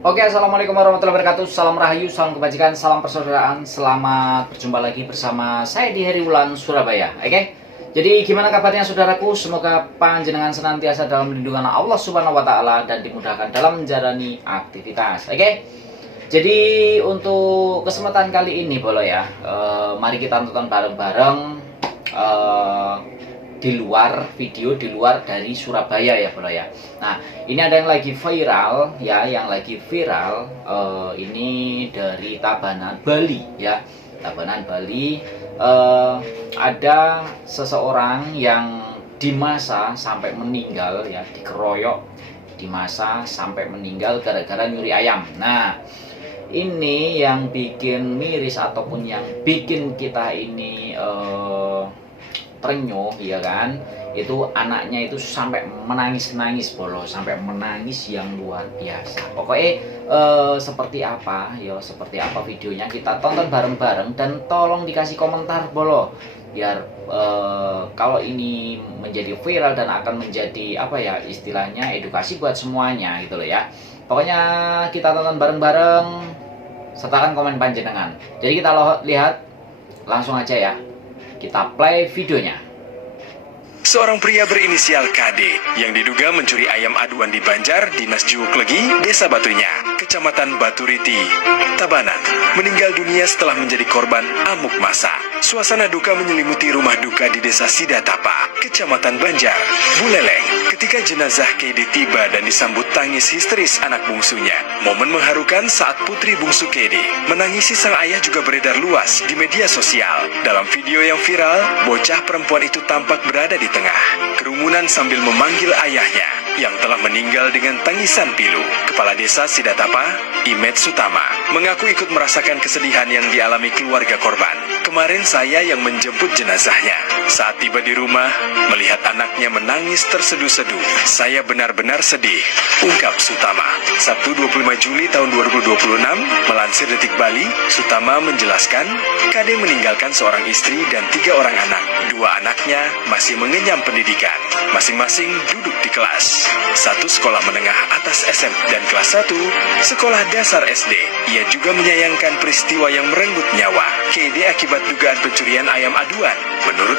Oke, assalamualaikum warahmatullahi wabarakatuh. Salam rahayu, salam kebajikan, salam persaudaraan. Selamat berjumpa lagi bersama saya di Heri Wulan Surabaya. Oke, jadi gimana kabarnya saudaraku? Semoga panjenengan senantiasa dalam lindungan Allah Subhanahu Wa Taala dan dimudahkan dalam menjalani aktivitas. Oke, jadi untuk kesempatan kali ini boleh ya, mari kita tonton bareng-bareng di luar video, di luar dari Surabaya ya bro ya. Nah, ini ada yang lagi viral ya, yang lagi viral ini dari Tabanan Bali ya. Tabanan Bali, ada seseorang yang dimasa sampai meninggal ya, dikeroyok dimasa sampai meninggal gara-gara nyuri ayam. Nah, ini yang bikin miris ataupun yang bikin kita ini terenyuh ya kan, itu anaknya itu sampai menangis bolo, sampai menangis yang luar biasa. Pokoknya seperti apa ya, seperti apa videonya kita tonton bareng-bareng dan tolong dikasih komentar bolo, biar kalau ini menjadi viral dan akan menjadi apa ya istilahnya edukasi buat semuanya gitu loh ya. Pokoknya kita tonton bareng-bareng, sertakan komen panjenengan. Jadi kita lihat langsung aja ya. Kita play videonya. Seorang pria berinisial KD yang diduga mencuri ayam aduan di Banjar, Dinas Juuklegi, Desa Batunya, Kecamatan Baturiti, Tabanan, meninggal dunia setelah menjadi korban amuk massa. Suasana duka menyelimuti rumah duka di Desa Sidatapa, Kecamatan Banjar, Buleleng, ketika jenazah KD tiba dan disambut tangis histeris anak bungsunya. Momen mengharukan saat putri bungsu KD menangisi sang ayah juga beredar luas di media sosial. Dalam video yang viral, bocah perempuan itu tampak berada di tengah kerumunan sambil memanggil ayahnya yang telah meninggal dengan tangisan pilu. Kepala Desa Sidatapa, Imet Sutama, mengaku ikut merasakan kesedihan yang dialami keluarga korban. Kemarin saya yang menjemput jenazahnya. Saat tiba di rumah, melihat anaknya menangis terseduh-seduh. Saya benar-benar sedih, ungkap Sutama. Sabtu 25 Juli tahun 2026, melansir Detik Bali, Sutama menjelaskan, KD meninggalkan seorang istri dan 3 orang anak. 2 anaknya masih mengenyam pendidikan. Masing-masing duduk di kelas. 1 sekolah menengah atas SM dan kelas 1 sekolah dasar SD. Ia juga menyayangkan peristiwa yang merenggut nyawa KD akibat dugaan pencurian ayam aduan. Menurut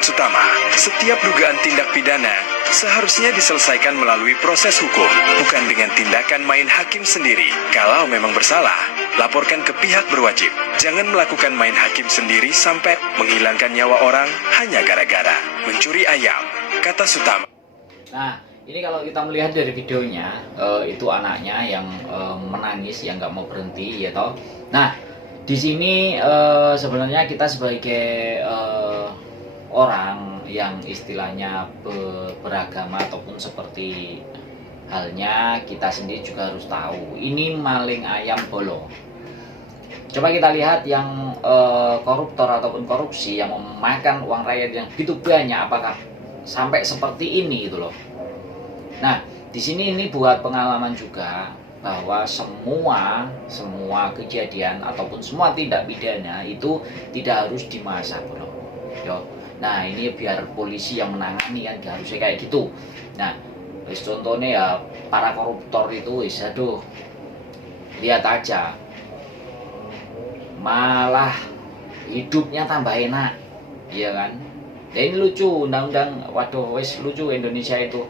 Sutama, setiap dugaan tindak pidana seharusnya diselesaikan melalui proses hukum, bukan dengan tindakan main hakim sendiri. Kalau memang bersalah, laporkan ke pihak berwajib. Jangan melakukan main hakim sendiri sampai menghilangkan nyawa orang hanya gara-gara mencuri ayam, kata Sutama. Nah, ini kalau kita melihat dari videonya, itu anaknya yang menangis, yang nggak mau berhenti, ya toh. Nah, di sini sebenarnya kita sebagai orang yang istilahnya beragama ataupun seperti halnya kita sendiri juga harus tahu, ini maling ayam bolo. Coba kita lihat yang koruptor ataupun korupsi yang memakan uang rakyat yang begitu banyak, apakah sampai seperti ini gitu loh. Nah, di sini ini buat pengalaman juga bahwa semua kejadian ataupun semua tindak pidana itu tidak harus dimasa bro. Yo. Nah, ini biar polisi yang menangani kan harusnya kayak gitu. Nah, contohnya ya para koruptor itu aduh, lihat aja, malah hidupnya tambah enak, iya kan? Dan ini lucu, undang-undang, waduh, wes lucu Indonesia itu.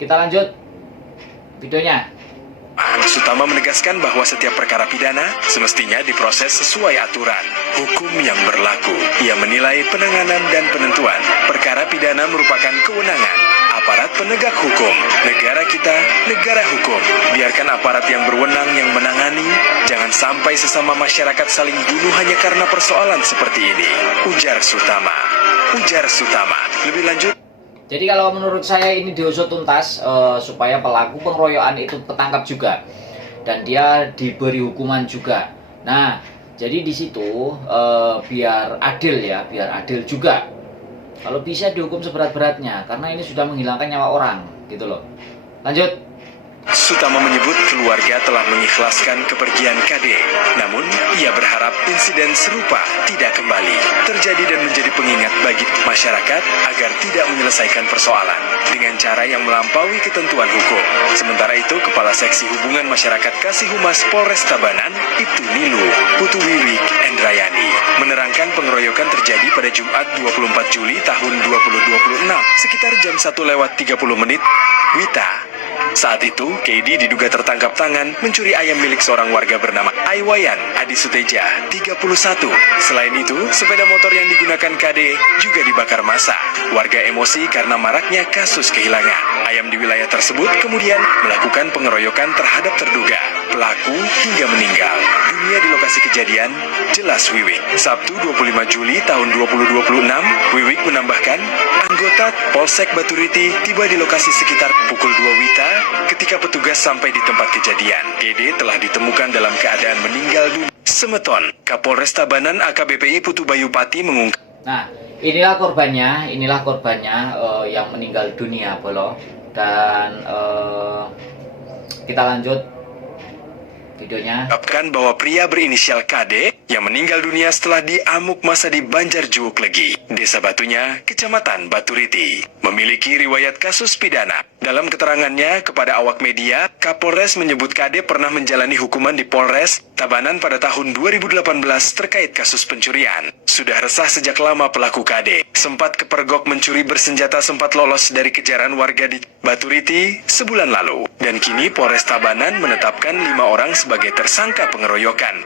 Kita lanjut videonya. Sutama menegaskan bahwa setiap perkara pidana semestinya diproses sesuai aturan hukum yang berlaku. Ia menilai penanganan dan penentuan perkara pidana merupakan kewenangan aparat penegak hukum. Negara kita, negara hukum. Biarkan aparat yang berwenang yang menangani. Jangan sampai sesama masyarakat saling bunuh hanya karena persoalan seperti ini, ujar Sutama. Lebih lanjut, jadi kalau menurut saya ini diusut tuntas supaya pelaku pengeroyokan itu ketangkap juga dan dia diberi hukuman juga. Nah, jadi di situ biar adil ya, biar adil juga. Kalau bisa dihukum seberat-beratnya karena ini sudah menghilangkan nyawa orang gitu loh. Lanjut. Sutama menyebut keluarga telah mengikhlaskan kepergian KD. Namun, ia berharap insiden serupa tidak kembali terjadi dan menjadi pengingat bagi masyarakat agar tidak menyelesaikan persoalan dengan cara yang melampaui ketentuan hukum. Sementara itu, Kepala Seksi Hubungan Masyarakat Kasih Humas Polres Tabanan, Ibtu Nilu Putu Wiwik Endrayani, menerangkan pengeroyokan terjadi pada Jumat 24 Juli tahun 2026 sekitar jam 1:30 WITA. Saat itu, KD diduga tertangkap tangan mencuri ayam milik seorang warga bernama Aiwayan Adi Suteja, 31. Selain itu, sepeda motor yang digunakan KD juga dibakar massa. Warga emosi karena maraknya kasus kehilangan ayam di wilayah tersebut, kemudian melakukan pengeroyokan terhadap terduga pelaku hingga meninggal dunia di lokasi kejadian, jelas Wiwik. Sabtu 25 Juli tahun 2026, Wiwik menambahkan, anggota Polsek Baturiti tiba di lokasi sekitar pukul 2 WITA ketika petugas sampai di tempat kejadian. KD telah ditemukan dalam keadaan meninggal dunia. Semeton, Kapolres Tabanan AKBPI Putu Bayupati mengungkap. Nah, inilah korbannya yang meninggal dunia, Bolo. Dan kita lanjut videonya. Mengungkapkan bahwa pria berinisial KD yang meninggal dunia setelah diamuk massa di Banjarjuuk Legi, Desa Batunya, Kecamatan Baturiti, memiliki riwayat kasus pidana. Dalam keterangannya kepada awak media, Kapolres menyebut KD pernah menjalani hukuman di Polres Tabanan pada tahun 2018 terkait kasus pencurian. Sudah resah sejak lama pelaku KD. Sempat kepergok mencuri bersenjata, sempat lolos dari kejaran warga di Baturiti sebulan lalu. Dan kini Polres Tabanan menetapkan 5 orang sebagai tersangka pengeroyokan.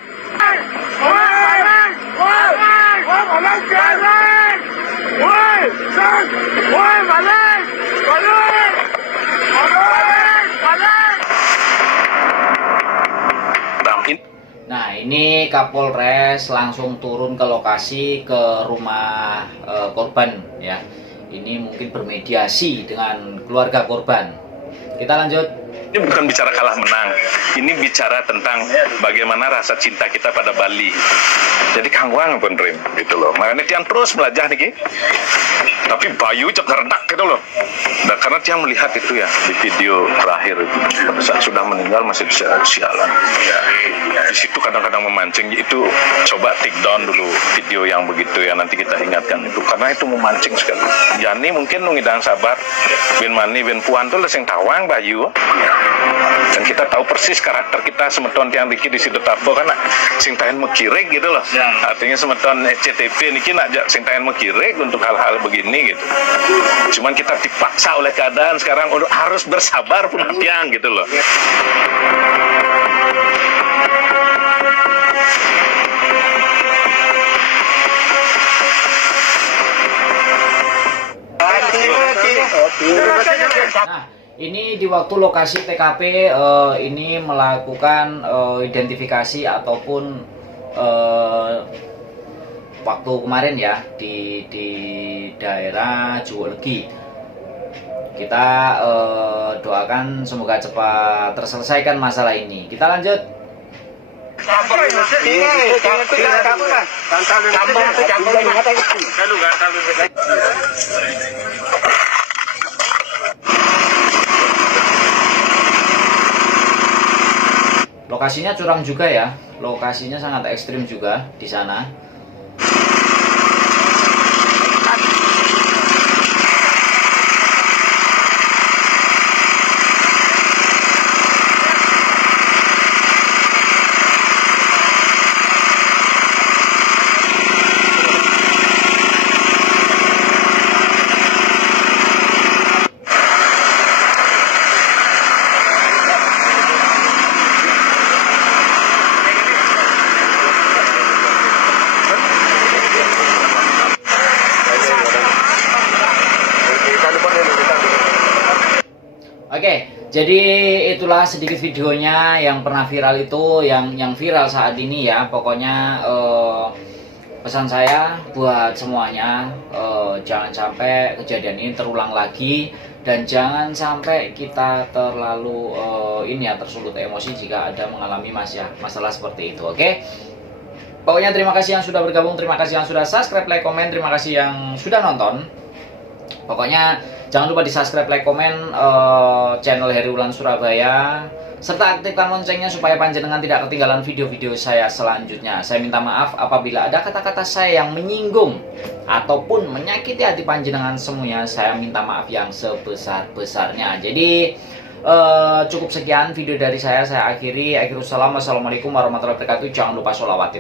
Nah, ini Kapolres langsung turun ke lokasi, ke rumah korban ya. Ini mungkin bermediasi dengan keluarga korban. Kita lanjut. Ini bukan bicara kalah menang, ini bicara tentang bagaimana rasa cinta kita pada Bali. Jadi kangwang pun Rim, gitu loh. Makanya Tiang terus belajar nih, tapi Bayu cek redak gitu loh. Dan karena Tiang melihat itu ya di video terakhir itu, pada saat sudah meninggal masih bisa sialan. Ya, di situ kadang-kadang memancing. Itu coba take down dulu video yang begitu ya, nanti kita ingatkan itu karena itu memancing sekali. Jani mungkin ngidang sabar, bin Mani, bin Puan tuh leseng tawang Bayu. Dan kita tahu persis karakter kita semeton Tiang Diki di Sidotarpo karena sing tahen mekirik gitu loh. Artinya semeton CTP niki nak sing tahen mekirik untuk hal-hal begini gitu. Cuman kita dipaksa oleh keadaan sekarang untuk harus bersabar pun Tiang gitu loh. Nah, ini di waktu lokasi TKP ini melakukan identifikasi ataupun waktu kemarin ya di daerah Juwolegi. Kita doakan semoga cepat terselesaikan masalah ini. Kita lanjut. Lokasinya curang juga ya, lokasinya sangat ekstrim juga di sana. Oke, jadi itulah sedikit videonya yang pernah viral itu, yang viral saat ini ya. Pokoknya pesan saya buat semuanya, jangan sampai kejadian ini terulang lagi dan jangan sampai kita terlalu tersulut emosi jika ada mengalami masalah seperti itu. Oke. Pokoknya terima kasih yang sudah bergabung, terima kasih yang sudah subscribe, like, komen, terima kasih yang sudah nonton. Pokoknya Jangan lupa di subscribe, like, komen channel Heri Wulan Surabaya, serta aktifkan loncengnya supaya panjenengan tidak ketinggalan video-video saya selanjutnya. Saya minta maaf apabila ada kata-kata saya yang menyinggung ataupun menyakiti hati panjenengan semuanya. Saya minta maaf yang sebesar-besarnya. Jadi cukup sekian video dari saya akhiri. Assalamualaikum warahmatullahi wabarakatuh. Jangan lupa sholawat.